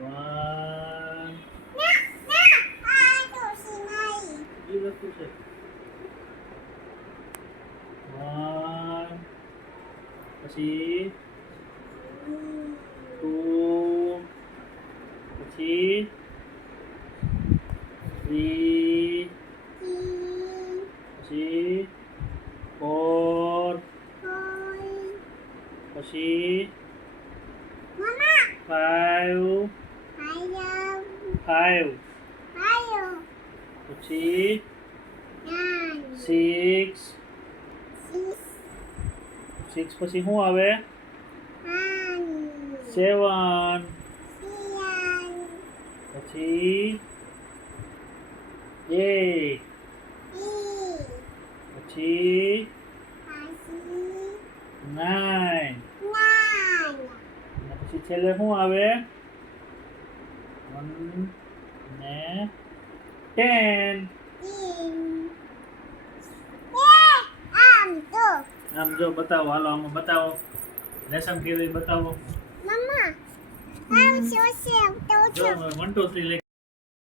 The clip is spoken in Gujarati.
વન એ વસ્તુ છે વન પછી ટુ પછી થ્રી પછી ફોર પછી ફાઈવ પછી સિક્સ પછી શું આવે સેવન પછી 8 પછી 9 પછી છેલ્લે શું આવે 1 ને 10 આમ જો બતાવો હાલો આમાં બતાવો લેસન કેવી બતાવો જો 1 2 3 લખી